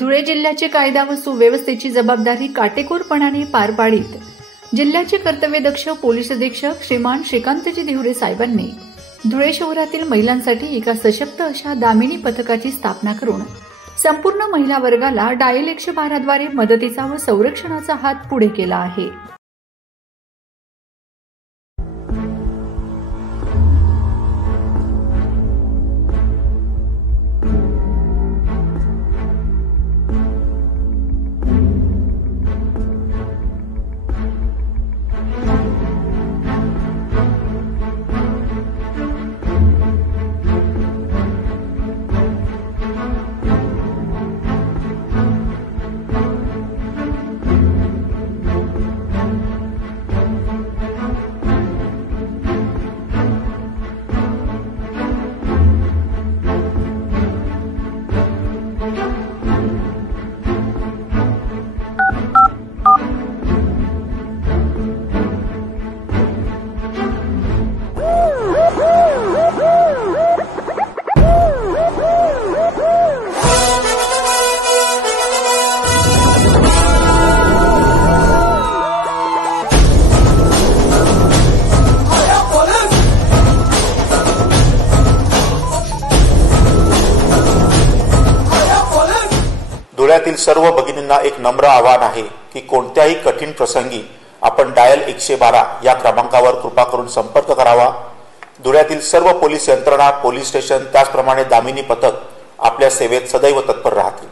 धुळे जिल्ह्याची कायदा व सुव्यवस्थेची जबाबदारी काटेकोरपणाने पार पाडीत जिल्ह्याचे कर्तव्यदक्ष पोलीस अधीक्षक श्रीमान श्रीकांतजी दिहुरे साहेबांनी धुळे शहरातील महिलांसाठी एका सशक्त अशा दामिनी पथकाची स्थापना करून संपूर्ण महिला वर्गाला डायल 112 द्वारे मदतीचा व संरक्षणाचा हात पुढे केला आहे। धुळ्यातील सर्व भगिनींना एक नम्र आवाहन आहे की कोणत्याही कठीण प्रसंगी आपण डायल 112 या क्रमांकावर कृपा करून संपर्क करावा। धुळ्यातील सर्व पोलीस यंत्रणा, पोलीस स्टेशन त्याचप्रमाणे दामिनी पथक आपल्या सेवेत सदैव तत्पर राहतील।